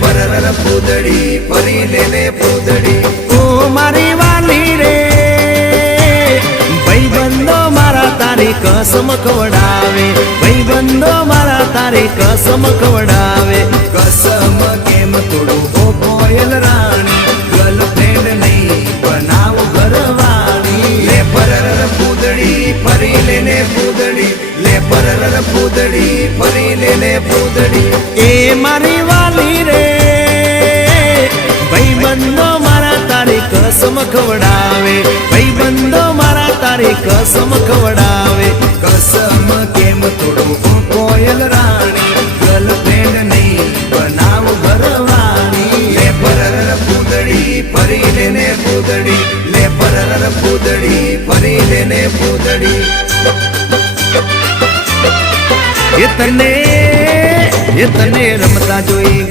પરર પૂદડી ફરી લેને પૂદડી ઓ મારી વાલી રે ભાઈબંધો મારા તારી કસમ ખવડાવે ભાઈબંધો મારા તારી કસમ ખવડાવે કસમ કેમ તોડું ઓ કોયલ રાણી ગર્લફ્રેન્ડ નહીં બનાવ ઘરવાળી લે પરર પૂદડી ફરી લેને પૂદડી લે પરર પૂદડી ફરી લેને પૂદડી એ મારી વાલી રે ભાઈબંધો મારા તારી કસમ ખવડાવે ભાઈબંધો મારા તારી કસમ ખવડાવે કસમ કેમ તોડું ઓ કોયલ રાણી ગર્લફ્રેન્ડ નહીં બનાવ ઘરવાળી લે પરર પૂદડી ફરી લેને પૂદડી લે પરર પૂદડી ફરી લેને પૂદડી એ તને રમતા જોઈ